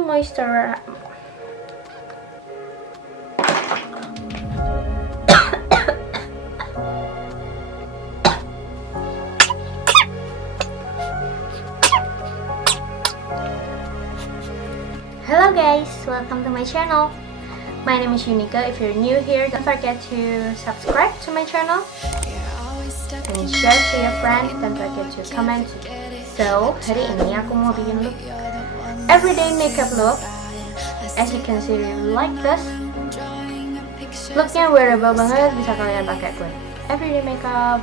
Moisture. Hello guys, welcome to my channel. My name is Unika. If you're new here, don't forget to subscribe to my channel and share to your friends. Don't forget to comment. So, hari ini aku mau bikin look everyday makeup look. As you can see, like this. Looknya wearable banget, bisa kalian pakai buat everyday makeup,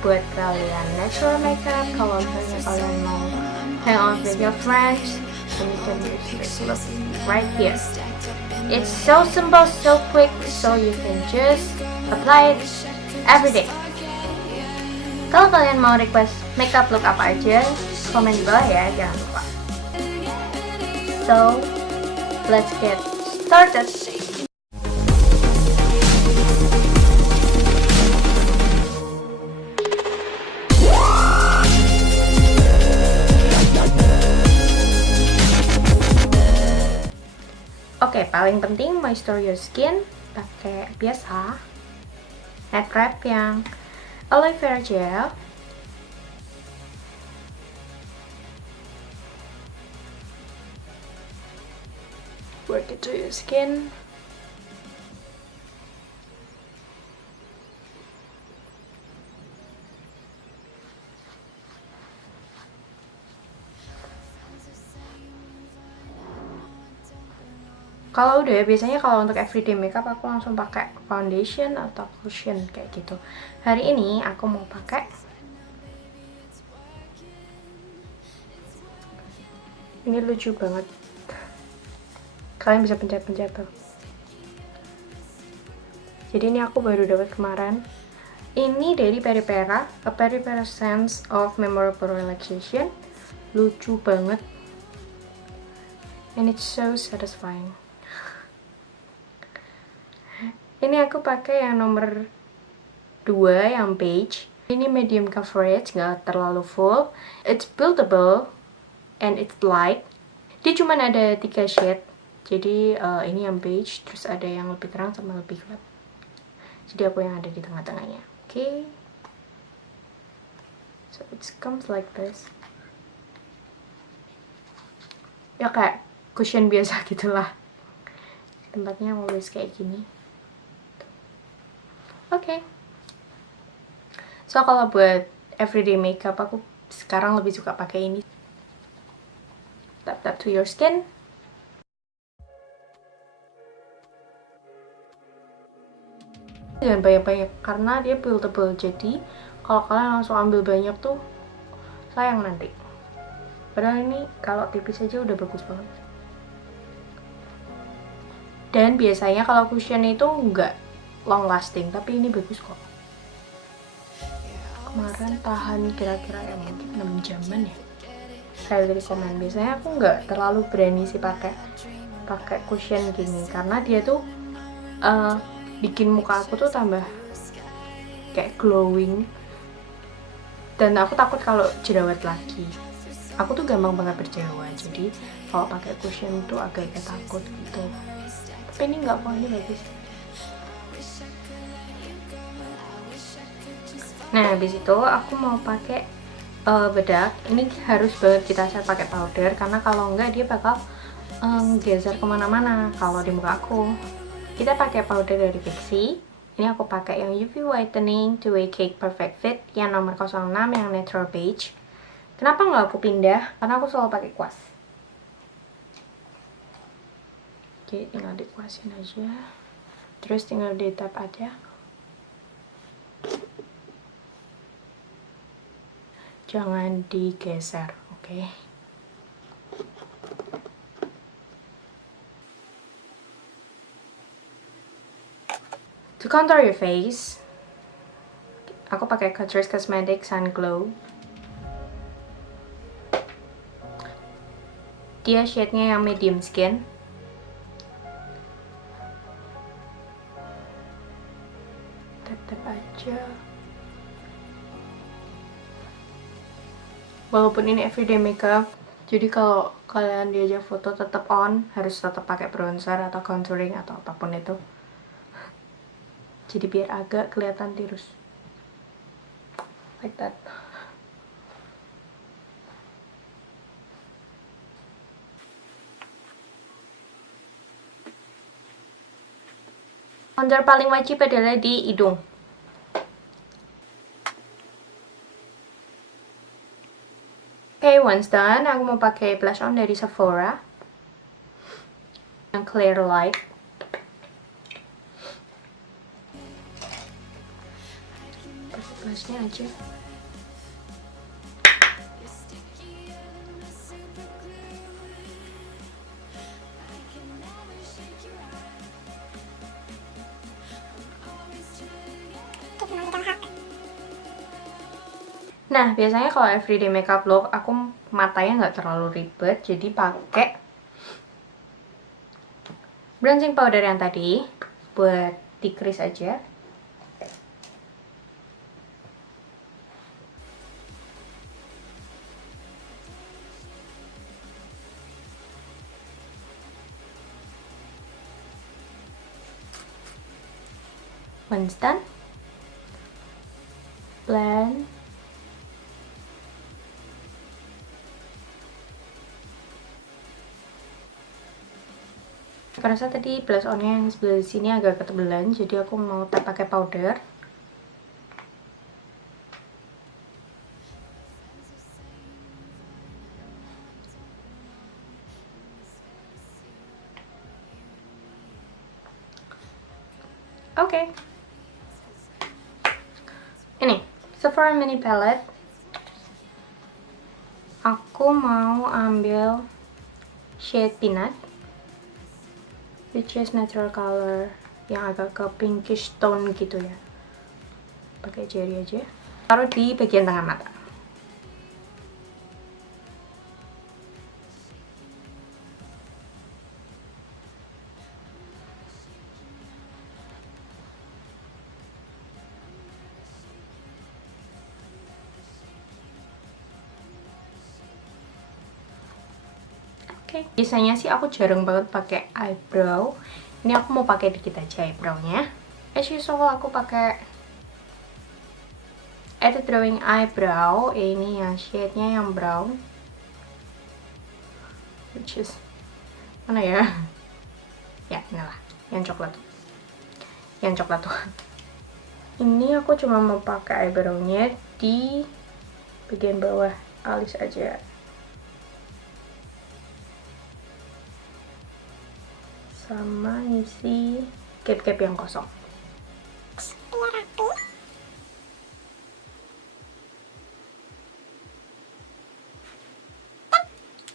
buat kalian natural makeup. Kalau misalnya kalian mau hang out with your friends, and you can use this look right here. It's so simple, so quick, so you can just apply it every day. Kalau kalian mau request makeup look apa aja, komen di bawah ya, jangan lupa. So, let's get started. Oke, paling penting moisture your skin pakai biasa head wrap yang aloe vera gel. Work it to your skin. Kalau udah, biasanya kalau untuk everyday makeup aku langsung pakai foundation atau cushion kayak gitu. Hari ini aku mau pakai ini, lucu banget. Kalian bisa pencet-pencet tuh. Jadi ini aku baru dapat kemarin. Ini dari Peripera, a Peripera Sense of Memorable Relaxation. Lucu banget. And it's so satisfying. Ini aku pakai yang nomor 2, yang beige. Ini medium coverage, nggak terlalu full. It's buildable and it's light. Dia cuma ada 3 shade. Jadi ini yang beige, terus ada yang lebih terang sama lebih gelap. Jadi aku yang ada di tengah-tengahnya. Oke. So it comes like this. Ya kayak cushion biasa gitulah. Tempatnya always kayak gini. Oke. So kalau buat everyday makeup aku sekarang lebih suka pakai ini. Tap to your skin. Jangan banyak-banyak karena dia buildable. Jadi kalau kalian langsung ambil banyak tuh sayang nanti. Padahal ini kalau tipis aja udah bagus banget. Dan biasanya kalau cushion itu enggak long lasting, tapi ini bagus kok. Kemarin tahan kira-kira ya mungkin 6 jaman ya. Saya rekomend. Biasanya aku nggak terlalu berani sih pakai cushion gini karena dia tuh bikin muka aku tuh tambah kayak glowing. Dan aku takut kalau jerawat lagi. Aku tuh gampang banget berjerawat, jadi kalau pakai cushion tuh agak-agak takut gitu. Tapi ini nggak kok, ini bagus. Nah, habis itu aku mau pakai bedak. Ini harus banget kita set pakai powder karena kalau enggak dia bakal geser kemana-mana kalau di muka aku. Kita pakai powder dari Fixi. Ini aku pakai yang UV Whitening 2-Way Cake Perfect Fit yang nomor 06 yang natural beige. Kenapa nggak aku pindah? Karena aku selalu pakai kuas. Oke, tinggal dikuasin aja. Terus tinggal di tap aja. Jangan digeser, oke? To contour your face, aku pakai Catrice Cosmetics Sun Glow. Dia shade-nya yang medium skin. Tetap aja. Walaupun ini everyday makeup, Jadi kalau kalian diajak foto tetap on, harus tetap pakai bronzer atau contouring atau apapun itu. Jadi biar agak kelihatan tirus. Like that. Contour paling wajib adalah di hidung. Okay, once done, aku mau pakai blush on dari Sephora yang clear light. Pakai blushnya aja. Nah, biasanya kalau everyday makeup look, aku matanya nggak terlalu ribet, jadi pakai bronzing powder yang tadi buat di crease aja. Once done, blend. Karena tadi blush onnya yang sebelah sini agak ketebelan, jadi aku mau tap pakai powder. Oke. Ini Sephora mini palette. Aku mau ambil shade peanut, which is natural color yang agak ke pinkish tone gitu ya. Pakai jari aja. Taruh di bagian tengah mata. Oke. Biasanya sih aku jarang banget pakai eyebrow. Ini aku mau pakai dikit aja eyebrownya. As usual aku pakai edit drawing eyebrow. Ini yang shade-nya yang brown, which is mana ya? Ya, inilah yang coklat. Yang coklat tuh. Ini aku cuma mau pakai eyebrow-nya di bagian bawah alis aja. Sama ngisi gap-gap yang kosong.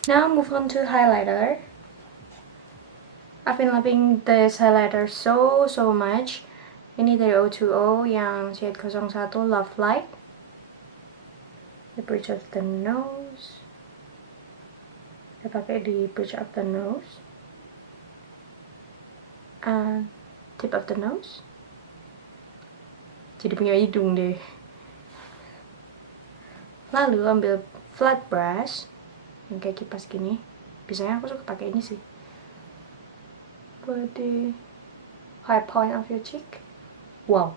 Now move on to highlighter. I've been loving this highlighter so much. Ini dari O2O yang shade 01 Love Light. The bridge of the nose. Saya pakai di bridge of the nose. And tip of the nose. Jadi punya hidung deh. Lalu ambil flat brush yang kayak kipas gini. Biasanya aku suka pakai ini sih buat di high point of your cheek. Wow.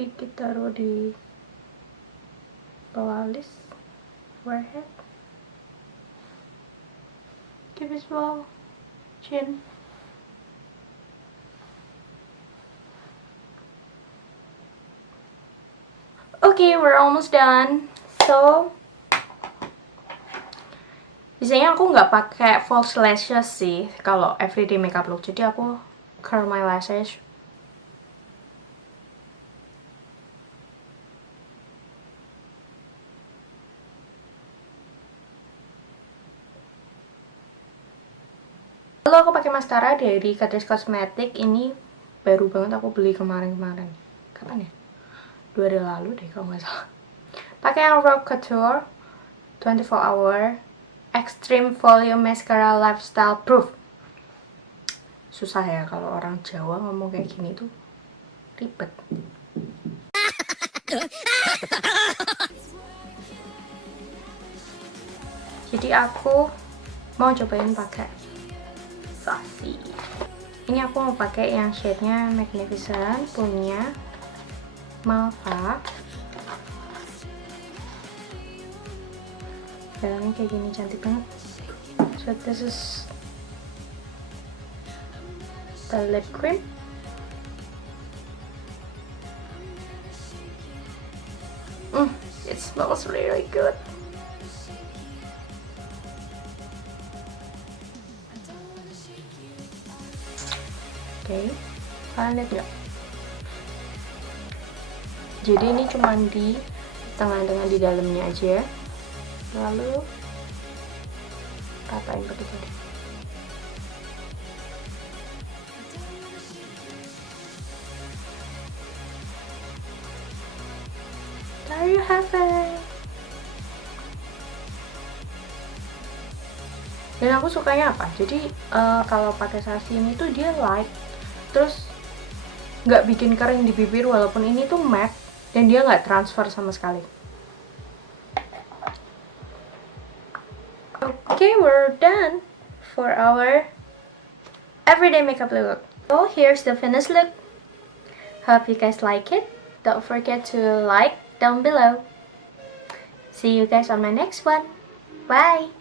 Dikit taruh di bawah alis, forehead, give it well, chin. Okay, we're almost done. So, biasanya aku nggak pakai false lashes sih kalau everyday makeup look. Jadi aku curl my lashes. Lalu aku pakai maskara dari Catrice Cosmetics. Ini baru banget aku beli kemarin-kemarin. Kapan ya? 2 hari lalu deh kalau nggak salah. Pakai yang Raw Couture 24 Hour Extreme Volume Mascara Lifestyle Proof. susah ya kalau orang Jawa ngomong kayak gini tuh ribet. Jadi aku mau cobain pakai Sassy. Ini aku mau pakai yang shade-nya Magnificent punya Malva. Dalamnya kayak gini, cantik banget. So this is the lip cream. It smells really good. Oke, kalian lihat nggak? Jadi ini cuma di tengah-tengah di dalamnya aja, lalu ratain pakai jari. There you have it. Dan aku sukanya apa? Jadi kalau pakai Sassy ini tuh dia light, terus nggak bikin kering di bibir, walaupun ini tuh matte dan dia nggak transfer sama sekali. Okay, we're done for our everyday makeup look. So here's the finished look. Hope you guys like it. Don't forget to like down below. See you guys on my next one. Bye.